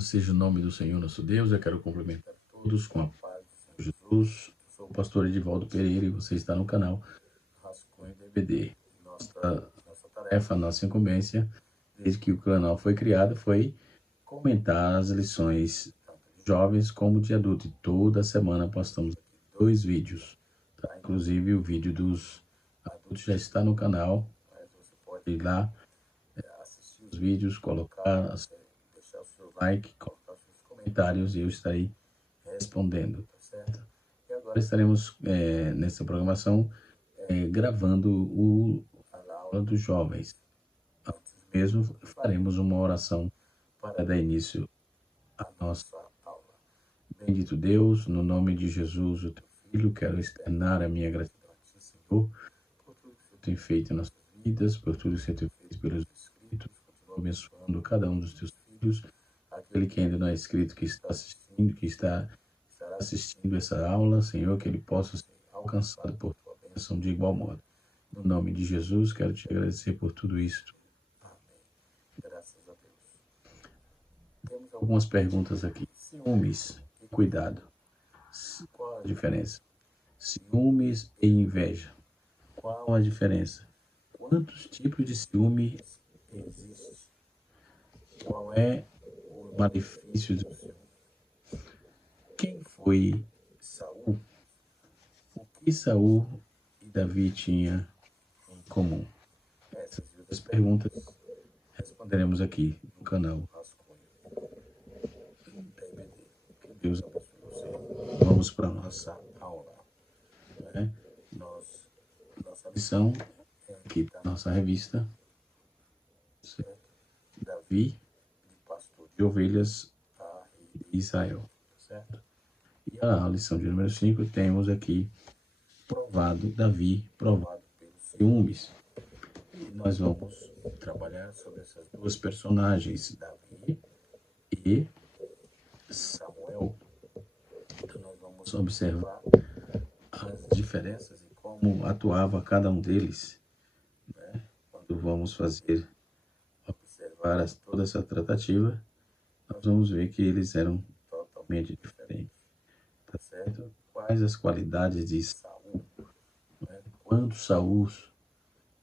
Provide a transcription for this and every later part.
Louvado seja o nome do Senhor nosso Deus. Eu quero cumprimentar todos com a paz do Senhor Jesus. Eu sou o pastor Edivaldo Pereira e você está no canal Rascunho DBD. Nossa tarefa, nossa incumbência, desde que o canal foi criado, foi comentar as lições tanto de jovens como de adultos. E toda semana postamos aqui 2 vídeos. Tá? Inclusive o vídeo dos adultos já está no canal. Você pode ir lá, assistir os vídeos, colocar, deixar o seu like, colocar os seus comentários e eu estarei respondendo, tá certo? E agora estaremos nessa programação gravando a aula dos jovens. Antes mesmo faremos uma oração para dar início à nossa aula. Bendito Deus, no nome de Jesus, o teu Filho, quero externar a minha gratidão a ti, Senhor, por tudo que o Senhor tem feito em nossas vidas, por tudo que o Senhor tem feito pelos inscritos. Continua abençoando cada um dos teus filhos, aquele que ainda não é inscrito, que está assistindo, estará assistindo essa aula, Senhor, que ele possa ser alcançado por tua bênção de igual modo. No nome de Jesus, quero te agradecer por tudo isso. Amém. Graças a Deus. Temos algumas perguntas aqui. Ciúmes e cuidado. Qual a diferença? Ciúmes e inveja. Qual a diferença? Quantos tipos de ciúme existem? Qual é o malefício do ciúme? Quem foi Saul? O que Saul e Davi tinham em comum? Essas e outras perguntas responderemos aqui no canal Rascunho DBD. Que Deus abençoe você. Vamos para a nossa aula. Nossa lição é aqui da nossa revista, certo? Davi, de pastor de ovelhas a rei de Israel, certo? E a lição de número 5 temos aqui Davi provado pelos ciúmes. E nós vamos trabalhar sobre essas duas personagens, Davi e Samuel. Então nós vamos observar as diferenças e como atuava cada um deles, né? Quando vamos observar toda essa tratativa, nós vamos ver que eles eram totalmente diferentes, tá certo? Quais as qualidades de Saul, né? Quantos Saúls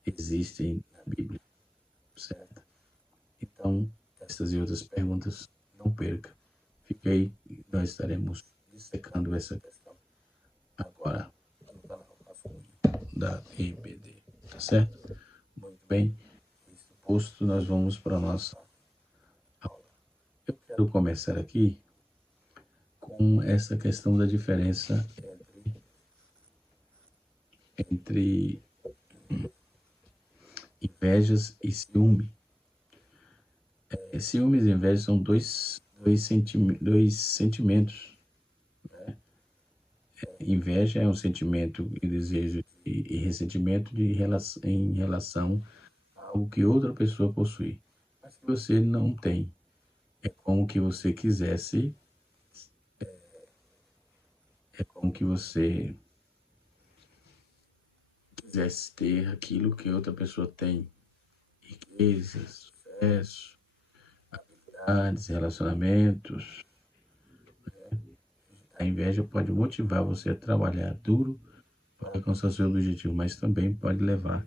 existem na Bíblia, certo? Então, estas e outras perguntas, não perca. Fique aí, nós estaremos dissecando essa questão agora no canal Rascunho da EBD, tá certo? Muito bem, isso posto, nós vamos para a nossa aula. Eu quero começar aqui com essa questão da diferença entre invejas e ciúme. Ciúmes e inveja são dois sentimentos, né? Inveja é um sentimento e desejo e ressentimento em relação a algo que outra pessoa possui, mas que você não tem. É como que você quisesse, é como que você quisesse ter aquilo que outra pessoa tem. Riquezas, sucesso, habilidades, relacionamentos. A inveja pode motivar você a trabalhar duro para alcançar seu objetivo, mas também pode levar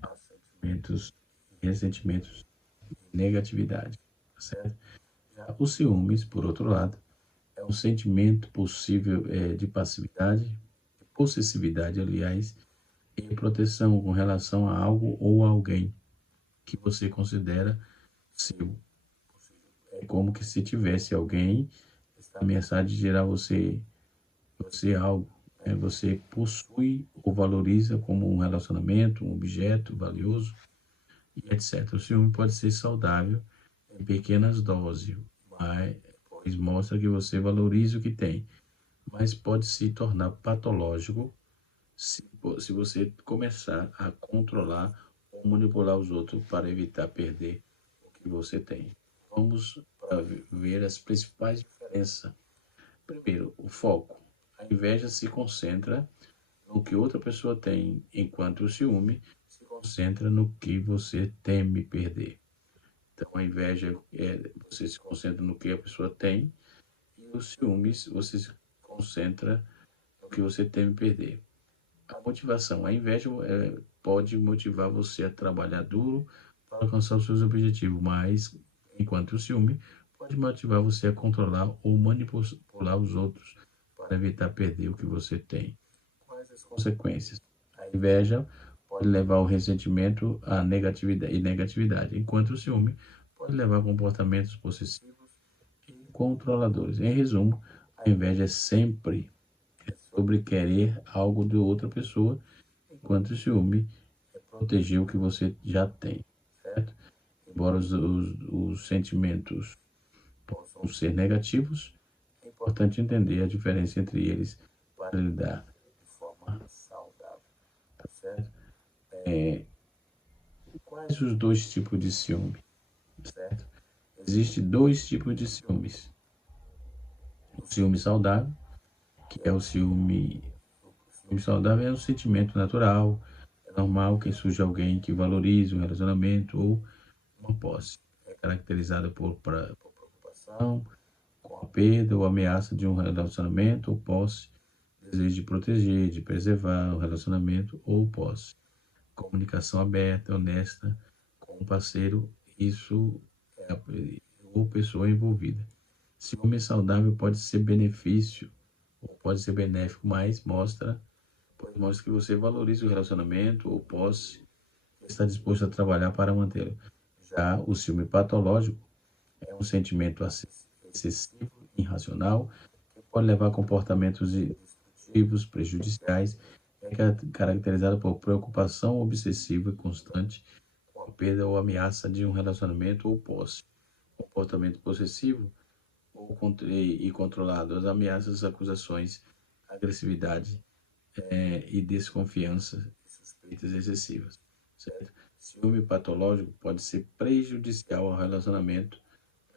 a sentimentos e ressentimentos de negatividade, tá certo? Já o ciúmes, por outro lado, é um sentimento possível de passividade, de possessividade, aliás, e proteção com relação a algo ou a alguém que você considera seu. É como que se tivesse alguém ameaçado de gerar você algo. Você possui ou valoriza como um relacionamento, um objeto valioso, e etc. O ciúme pode ser saudável em pequenas doses, pois mostra que você valoriza o que tem, mas pode se tornar patológico se você começar a controlar ou manipular os outros para evitar perder o que você tem. Vamos ver as principais diferenças. Primeiro, o foco. A inveja se concentra no que outra pessoa tem, enquanto o ciúme se concentra no que você teme perder. Então, a inveja você se concentra no que a pessoa tem, e os ciúmes você se concentra no que você teme perder. A motivação, a inveja pode motivar você a trabalhar duro para alcançar os seus objetivos, mas enquanto o ciúme pode motivar você a controlar ou manipular os outros para evitar perder o que você tem. Quais as consequências? A inveja pode levar ao ressentimento e negatividade, enquanto o ciúme pode levar a comportamentos possessivos e controladores. Em resumo, a inveja é sempre sobre querer algo de outra pessoa, enquanto o ciúme é proteger o que você já tem, certo? Embora os sentimentos possam ser negativos, é importante entender a diferença entre eles para lidar de forma saudável, tá certo? Quais os dois tipos de ciúme, certo? Existem dois tipos de ciúmes. O ciúme saudável, que é o ciúme saudável é um sentimento natural, é normal que surja alguém que valorize um relacionamento ou uma posse. É caracterizada por preocupação com a perda ou ameaça de um relacionamento ou posse, desejo de proteger, de preservar o relacionamento ou posse. Comunicação aberta, honesta com o parceiro, isso é ou pessoa envolvida. Ciúme saudável pode ser benefício ou pode ser benéfico, mas mostra que você valoriza o relacionamento ou posse e está disposto a trabalhar para mantê-lo. Já o ciúme patológico é um sentimento excessivo, irracional, que pode levar a comportamentos destrutivos, prejudiciais, é caracterizado por preocupação obsessiva e constante com a perda ou ameaça de um relacionamento ou posse. Comportamento possessivo e controlado, as ameaças, acusações, agressividade e desconfiança e suspeitas excessivas, certo? Ciúme patológico pode ser prejudicial ao relacionamento,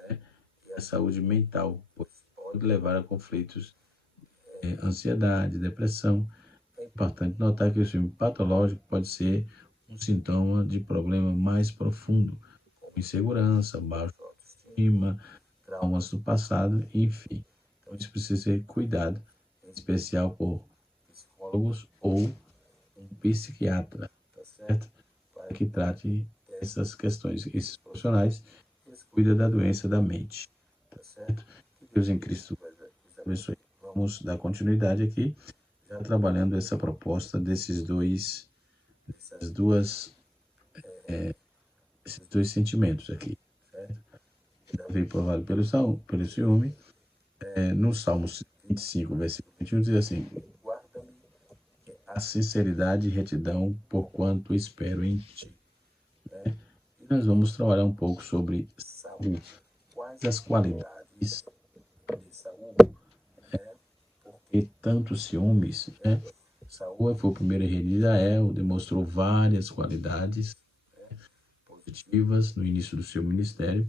né, e à saúde mental, pois pode levar a conflitos, ansiedade, depressão. É importante notar que o ciúme patológico pode ser um sintoma de problema mais profundo, como insegurança, baixa autoestima, traumas do passado, enfim. Então, isso precisa ser cuidado, em especial por psicólogos ou um psiquiatra, tá certo? Para que trate essas questões. Esses profissionais, eles cuidam da doença da mente, tá certo? Que Deus em Cristo os abençoe. Vamos dar continuidade aqui, já trabalhando essa proposta dessas duas, esses dois sentimentos aqui, certo? Davi provado pelo ciúme, no Salmo 25, versículo 21, diz assim: guarda-me a sinceridade e retidão, porquanto espero em ti. Né? E nós vamos trabalhar um pouco sobre Saul. Quais as qualidades de Saul? Porque tantos ciúmes, né? Saul foi o primeiro rei de Israel, demonstrou várias qualidades positivas no início do seu ministério,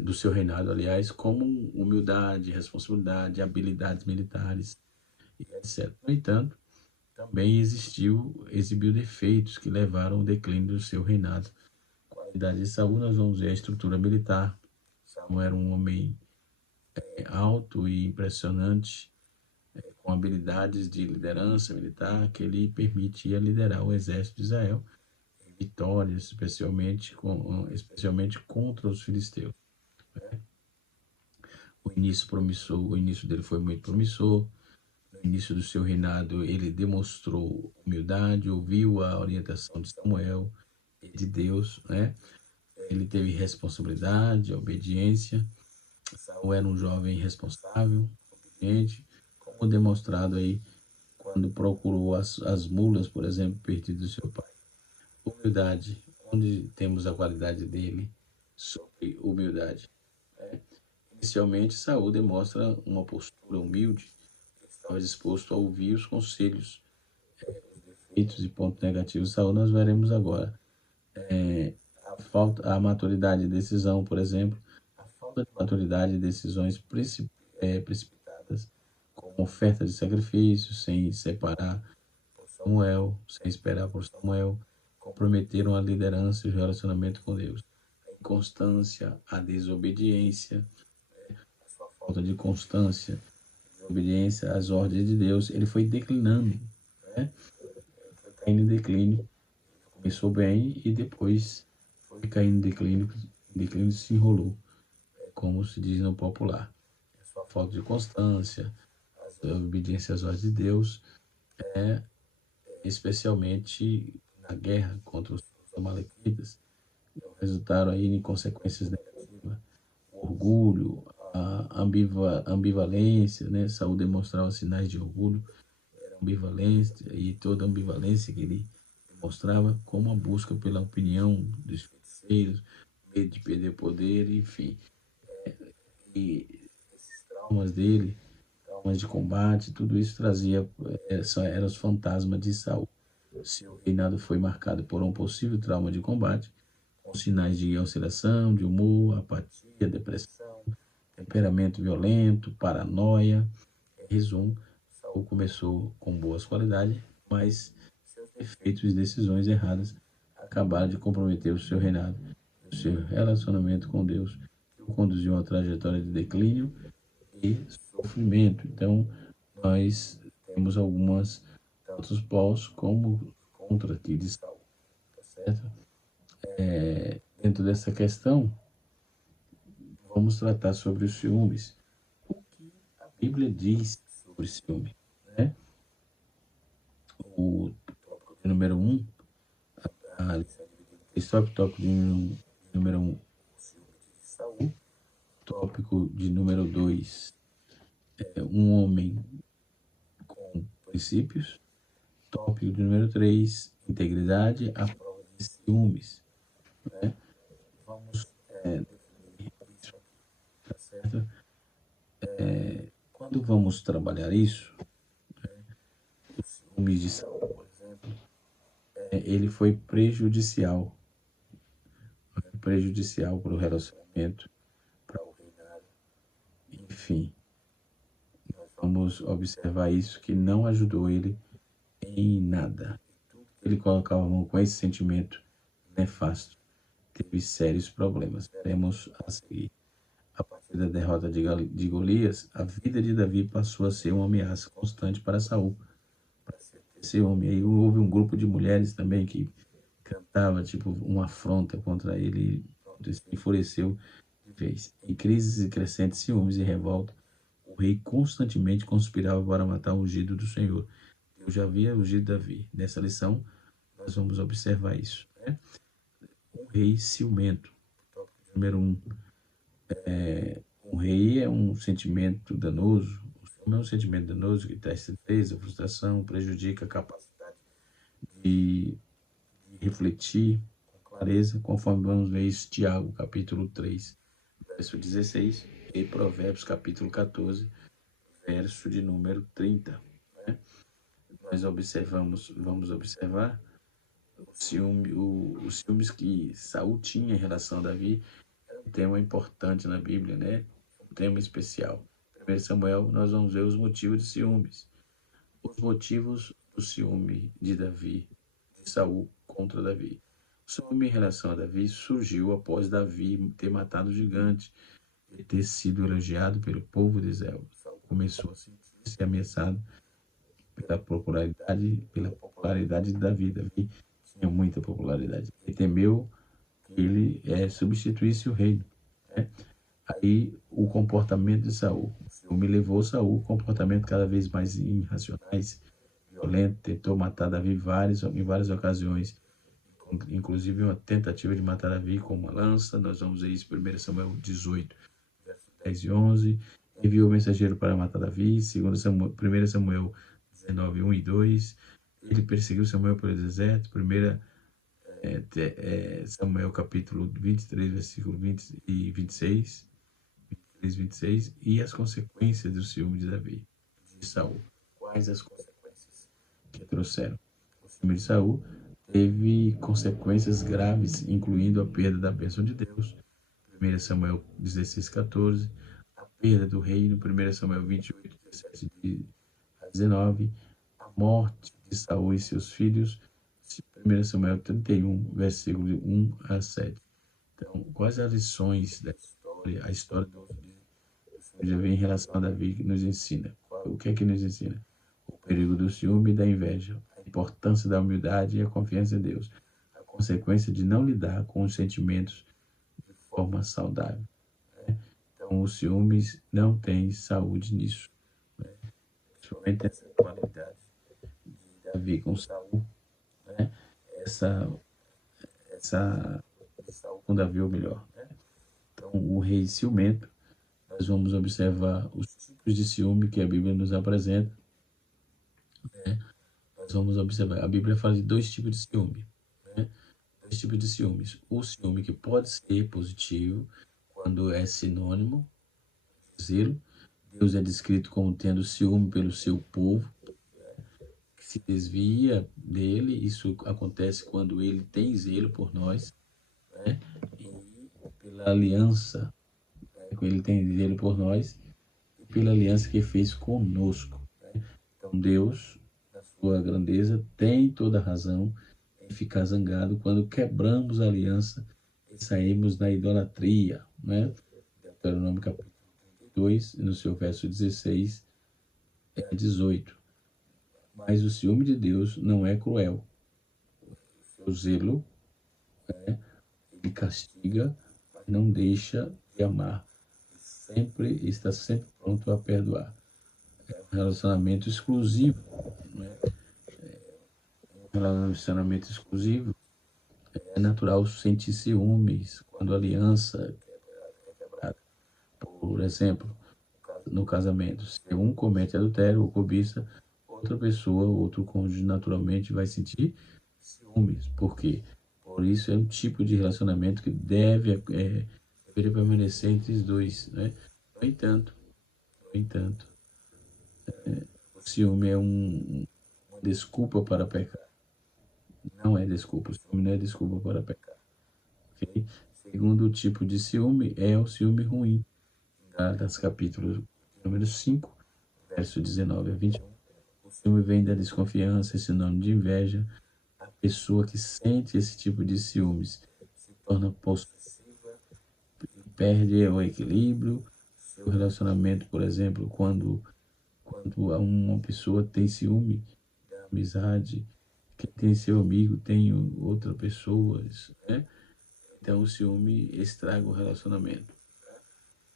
do seu reinado, aliás, como humildade, responsabilidade, habilidades militares e etc. No entanto, também exibiu defeitos que levaram ao declínio do seu reinado. Qualidade de Saul, nós vamos ver a estrutura militar. Saul era um homem alto e impressionante, com habilidades de liderança militar, que lhe permitia liderar o exército de Israel em vitórias, especialmente contra os filisteus. O início dele foi muito promissor. No início do seu reinado, ele demonstrou humildade, ouviu a orientação de Samuel e de Deus, né? Ele teve responsabilidade, obediência. Saul era um jovem responsável, obediente, como demonstrado aí quando procurou as mulas, por exemplo, perdidas do seu pai. Humildade, onde temos a qualidade dele sobre humildade. Né? Inicialmente, Saul demonstra uma postura humilde, estava disposto a ouvir os conselhos, os defeitos e pontos negativos de Saul nós veremos agora. A maturidade de decisão, por exemplo, a falta de maturidade de decisões precipitadas, como oferta de sacrifício, sem separar por Samuel, sem esperar por Samuel, comprometeram a liderança e o relacionamento com Deus. inconstância, a desobediência, a sua falta de constância, desobediência às ordens de Deus, ele foi declinando, né? Foi caindo em declínio. Começou bem e depois foi caindo em declínio se enrolou, como se diz no popular. A sua falta de constância, a obediência às ordens de Deus, especialmente na guerra contra os amalequitas, resultaram aí em consequências negativas. O orgulho, a ambivalência, né? Saul demonstrava sinais de orgulho, era ambivalência, e toda ambivalência que ele demonstrava como a busca pela opinião dos feiticeiros, medo de perder poder, enfim. E esses traumas dele, traumas de combate, tudo isso trazia, eram os fantasmas de Saul. Seu reinado foi marcado por um possível trauma de combate, com sinais de oscilação, de humor, apatia, depressão, temperamento violento, paranoia. Em resumo, Saul começou com boas qualidades, mas seus defeitos e decisões erradas acabaram de comprometer o seu reinado, o seu relacionamento com Deus, que o conduziu a uma trajetória de declínio e sofrimento. Então, nós temos algumas, tantos pós como contra ti de Saul, tá certo? Dentro dessa questão, vamos tratar sobre os ciúmes. O que a Bíblia diz sobre ciúme, né? O tópico de número 1, tópico de número 1, o ciúme de Saul. Tópico de número 2, um homem com princípios. Tópico de número 3, integridade à prova de ciúmes, né? Vamos definir isso, tá certo? Quando vamos trabalhar isso, o ciúmes de Saul, por exemplo, ele foi prejudicial para o relacionamento, para o reinado, enfim. Nós vamos observar isso, que não ajudou ele em nada. Tudo que ele colocava a mão com esse sentimento nefasto teve sérios problemas. Veremos a seguir. A partir da derrota de Golias, a vida de Davi passou a ser uma ameaça constante para Saul, para esse homem. Aí houve um grupo de mulheres também que cantava tipo uma afronta contra ele, e se enfureceu de vez. Em crises e crescentes ciúmes e revolta, o rei constantemente conspirava para matar o ungido do Senhor. Eu já havia ungido Davi. Nessa lição, nós vamos observar isso, né? Um rei ciumento. Tópico número 1. Um rei é um sentimento danoso. O ciúme é um sentimento danoso que traz tristeza, frustração, prejudica a capacidade de refletir com clareza, conforme vamos ver isso, Tiago, capítulo 3, verso 16, e Provérbios, capítulo 14, verso de número 30. Né? Nós vamos observar os ciúmes que Saul tinha em relação a Davi. É um tema importante na Bíblia, né? Um tema especial. Em 1 Samuel, nós vamos ver os motivos de ciúmes. Os motivos do ciúme de Davi, de Saul contra Davi. O ciúme em relação a Davi surgiu após Davi ter matado o gigante e ter sido elogiado pelo povo de Israel. Saul começou a sentir-se ameaçado pela popularidade de Davi. Davi tinha muita popularidade. Ele temeu que ele substituísse o reino, né? Aí o comportamento de Saul. O ciúme levou Saul a comportamento cada vez mais irracionais, violento, tentou matar Davi em várias ocasiões, inclusive uma tentativa de matar Davi com uma lança. Nós vamos ver isso em 1 Samuel 18, versos 10 e 11. Enviou o mensageiro para matar Davi, 1 Samuel 19, 1 e 2. Ele perseguiu Samuel pelo deserto, 1 Samuel capítulo 23, versículo 20 e 26. 23, 26, e as consequências do ciúme de Davi, de Saul. Quais as consequências que trouxeram? O ciúme de Saul teve consequências graves, incluindo a perda da bênção de Deus, 1 Samuel 16, 14, a perda do reino, 1 Samuel 28, 17 a 19, a morte de Saul e seus filhos, 1 Samuel 31, versículo 1 a 7. Então, quais as lições da história, a história do já vem em relação a Davi que nos ensina? O que é que nos ensina? O perigo do ciúme e da inveja, a importância da humildade e a confiança em Deus, a consequência de não lidar com os sentimentos de forma saudável. Então, os ciúmes não têm saúde nisso. Principalmente essa qualidade de Davi com Saul, né? essa, essa Saul com Davi, ou melhor. Né? Então, o rei ciumento, nós vamos observar os tipos de ciúme que a Bíblia nos apresenta. Né? Nós vamos observar, a Bíblia fala de dois tipos de ciúme. Né? Dois tipos de ciúmes. O ciúme que pode ser positivo, quando é sinônimo, zelo. Deus é descrito como tendo ciúme pelo seu povo, que se desvia dele. Isso acontece quando ele tem zelo por nós, né? E pela aliança, né? Ele tem zelo por nós e pela aliança que fez conosco. Né? Então Deus, na sua grandeza, tem toda a razão em ficar zangado quando quebramos a aliança e saímos da idolatria, né? Deuteronômio capítulo 32, no seu verso 16 a 18. Mas o ciúme de Deus não é cruel. O seu zelo, né, ele castiga, mas não deixa de amar. Está sempre pronto a perdoar. É um relacionamento exclusivo. Né? Um relacionamento exclusivo é natural sentir ciúmes quando a aliança é quebrada. Por exemplo, no casamento, se um comete adultério ou cobiça, outra pessoa, outro cônjuge, naturalmente vai sentir ciúmes. Por quê? Por isso é um tipo de relacionamento que deveria permanecer entre os dois, né? No entanto, o ciúme é uma desculpa para pecar. Não é desculpa, o ciúme não é desculpa para pecar. Okay? Segundo tipo de ciúme é o ciúme ruim. Gálatas capítulo número 5, verso 19 a 21. O ciúme vem da desconfiança, esse nome de inveja. A pessoa que sente esse tipo de ciúmes se torna possessiva, perde o equilíbrio. Seu relacionamento, por exemplo, quando uma pessoa tem ciúme da amizade, quem tem seu amigo tem outra pessoa, né? Então o ciúme estraga o relacionamento.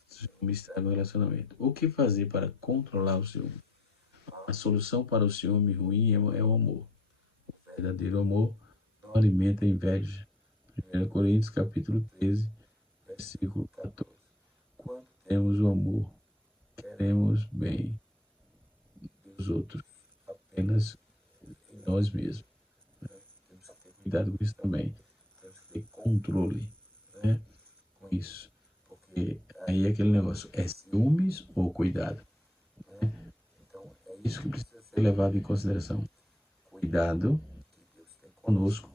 O ciúme estraga o relacionamento. O que fazer para controlar o ciúme? A solução para o ciúme ruim é o amor. O verdadeiro amor não alimenta a inveja. 1 Coríntios capítulo 13, versículo 14. Quando temos o amor, queremos bem dos outros, apenas em nós mesmos. Né? Temos que ter cuidado com isso também. Temos que ter controle, né, com isso. Porque aí é aquele negócio, é ciúmes ou cuidado? Né? Então, é isso que precisa ser levado em consideração. Cuidado que Deus tem conosco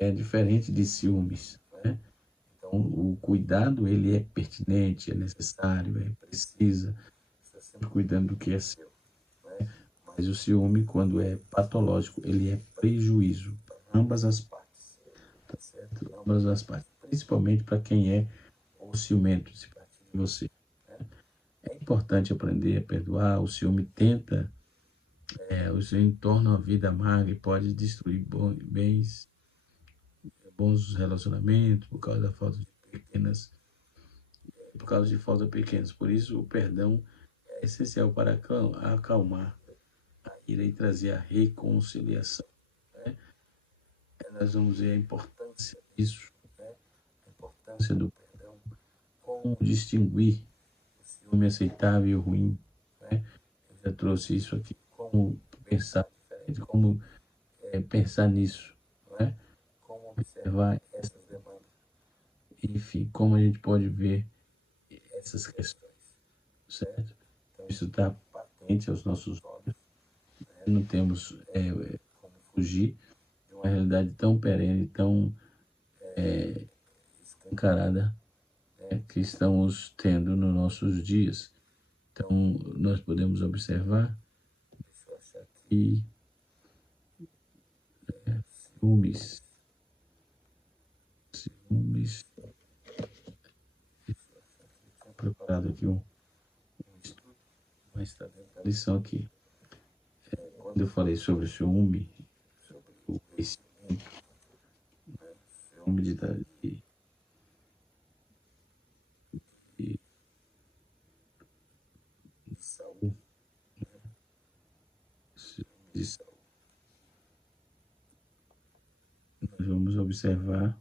é diferente de ciúmes, né? Então, o cuidado, ele é pertinente, é necessário, é precisa, está sempre cuidando do que é seu. Né? Mas o ciúme, quando é patológico, ele é prejuízo para ambas as partes, tá certo? Ambas as partes, principalmente para quem é o ciumento, se partir de você. Né? É importante aprender a perdoar. O ciúme tenta, o ciúme torna a vida amarga e pode destruir bons relacionamentos por causa da falta de pequenas, por causa de falta pequenas. Por isso, o perdão é essencial para acalmar a ira e trazer a reconciliação. Né? Nós vamos ver a importância disso, né? A importância do perdão, como distinguir o ciúme aceitável e o ruim. Né? Eu já trouxe isso aqui, como pensar diferente, como pensar nisso, né? Como observar essas demandas. Enfim, como a gente pode ver essas questões, certo? Então, isso está patente aos nossos olhos. Né? Não temos como fugir de uma realidade tão perene, tão escancarada, né, que estamos tendo nos nossos dias. Então, nós podemos observar, deixa eu achar aqui, ciúmes, ciúmes. preparado aqui um estudo, mas está dentro da lição aqui. Quando eu falei sobre o ciúme, sobre o conhecimento, né, ciúme de, de Saul, ciúme de Saul, nós vamos observar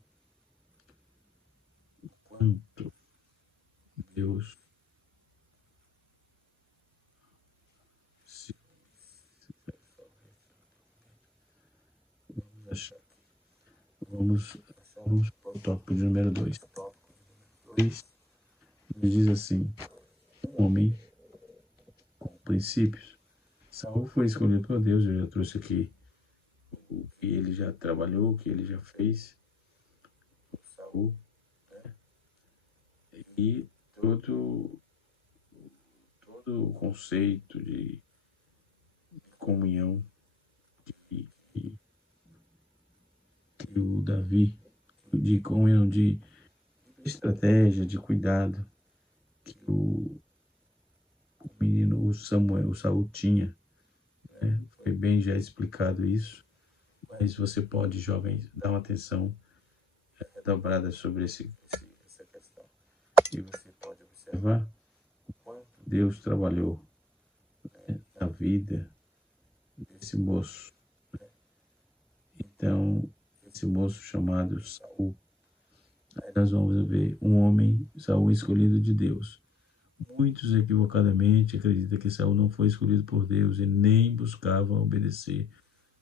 o quanto Deus se vamos achar, vamos para o tópico de número 2. Tópico número 2 nos diz assim: um homem com princípios. Saul foi escolhido por Deus. Eu já trouxe aqui o que ele já trabalhou, o que ele já fez, o Saul, né? E todo o conceito de comunhão que o Davi, de comunhão, de estratégia, de cuidado, que o menino, o Samuel, o Saul tinha, né? Foi bem já explicado isso, mas você pode, jovens, dar uma atenção dobrada sobre essa questão. E você pode observar o quanto Deus trabalhou, né, na vida desse moço. Então, esse moço chamado Saul. Aí nós vamos ver um homem, Saul, escolhido de Deus. Muitos equivocadamente acreditam que Saul não foi escolhido por Deus e nem buscavam obedecer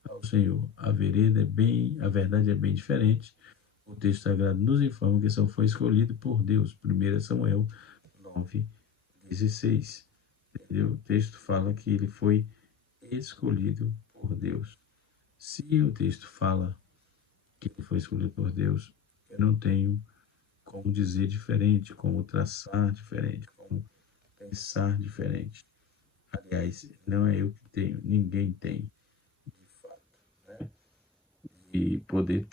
ao Senhor. A verdade é bem diferente. O texto sagrado nos informa que Saul foi escolhido por Deus. 1 Samuel 9:16. Entendeu? O texto fala que ele foi escolhido por Deus. Se o texto fala que ele foi escolhido por Deus, eu não tenho como dizer diferente, como traçar diferente, como pensar diferente. Aliás, não é eu que tenho, ninguém tem, de fato, né? E poder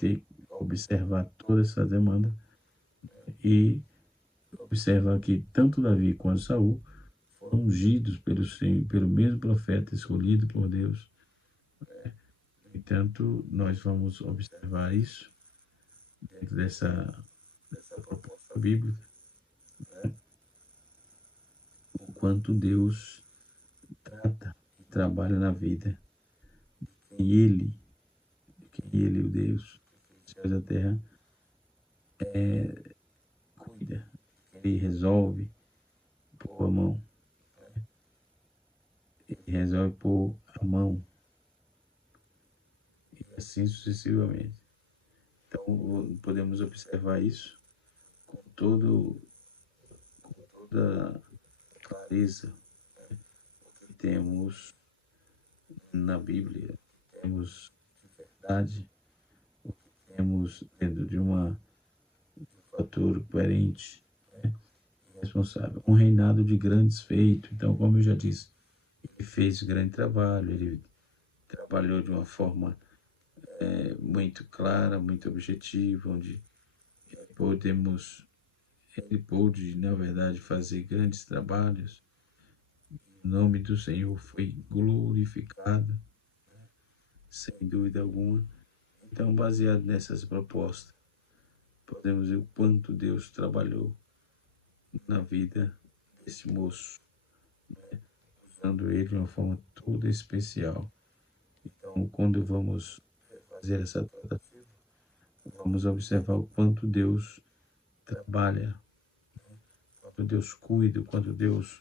observar toda essa demanda, né? E observar que tanto Davi quanto Saul foram ungidos pelo mesmo profeta escolhido por Deus. No entanto, nós vamos observar isso dentro dessa proposta bíblica, né? O quanto Deus trata e trabalha na vida de quem Ele, o Deus, os céus da terra, cuida, Ele resolve por a mão, né? Ele resolve por a mão, e assim sucessivamente. Então, podemos observar isso com toda clareza, né? O que temos na Bíblia, temos de verdade, o que temos dentro de um fator coerente, né? E responsável. Um reinado de grandes feitos. Então, como eu já disse, ele fez grande trabalho, ele trabalhou de uma forma muito clara, muito objetiva, onde ele pôde, na verdade, fazer grandes trabalhos. O nome do Senhor foi glorificado, sem dúvida alguma. Então, baseado nessas propostas, podemos ver o quanto Deus trabalhou na vida desse moço, né? Usando ele de uma forma toda especial. Então, quando vamos fazer essa tratativa, vamos observar o quanto Deus trabalha, né? O quanto Deus cuida, o quanto Deus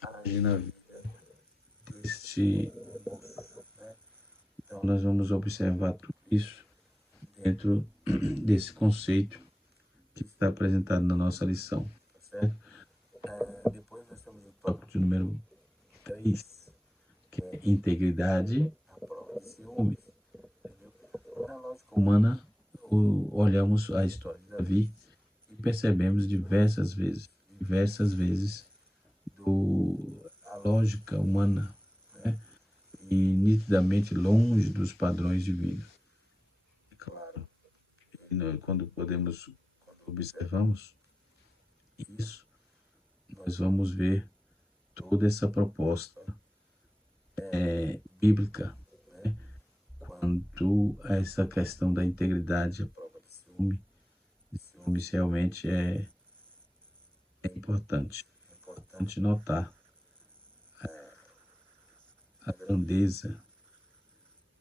age na vida deste moço, né? Então, nós vamos observar tudo isso dentro desse conceito que está apresentado na nossa lição, tá certo? Depois nós temos o tópico de número 3, que é integridade à prova de ciúmes. Na lógica humana, olhamos a história de Davi e percebemos diversas vezes a lógica humana, né? E nitidamente longe dos padrões divinos. É claro, quando observamos isso, nós vamos ver toda essa proposta bíblica, né, quanto a essa questão da integridade. A prova de ciúme realmente é importante. É importante notar a grandeza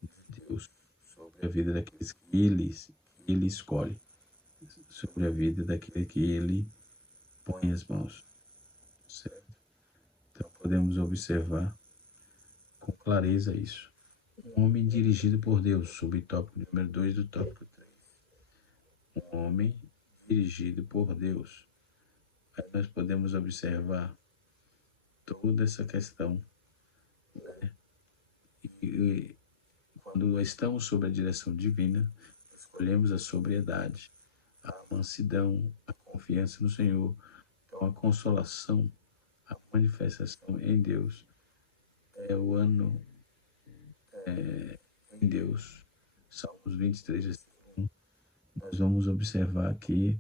de Deus sobre a vida daqueles que ele escolhe, sobre a vida daquele que ele põe as mãos, certo? Então podemos observar com clareza isso. Um homem dirigido por Deus, subtópico número 2 do tópico 3. Um homem dirigido por Deus. Aí nós podemos observar toda essa questão, né? E quando estamos sob a direção divina, escolhemos a sobriedade, a mansidão, a confiança no Senhor, então a consolação, a manifestação em Deus, é o ano em Deus. Salmos 23, versículo 1. Nós vamos observar aqui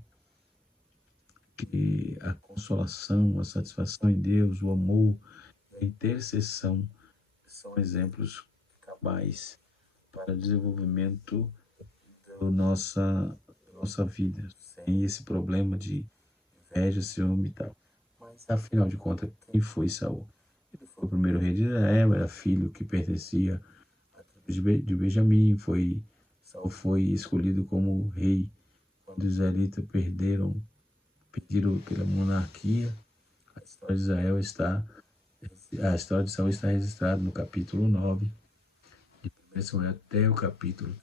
que a consolação, a satisfação em Deus, o amor, a intercessão são exemplos cabais para o desenvolvimento da nossa vida, sem esse problema de inveja, ciúme e tal. Mas, afinal de contas, quem foi Saul? Ele foi o primeiro rei de Israel, era filho que pertencia à tribo de Benjamim, Saul foi escolhido como rei quando os israelitas pediram pela monarquia. A história de Israel a história de Saul está registrada no capítulo 9, de 1 Samuel até o capítulo.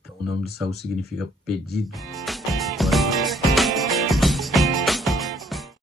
Então o nome de Saul significa pedido.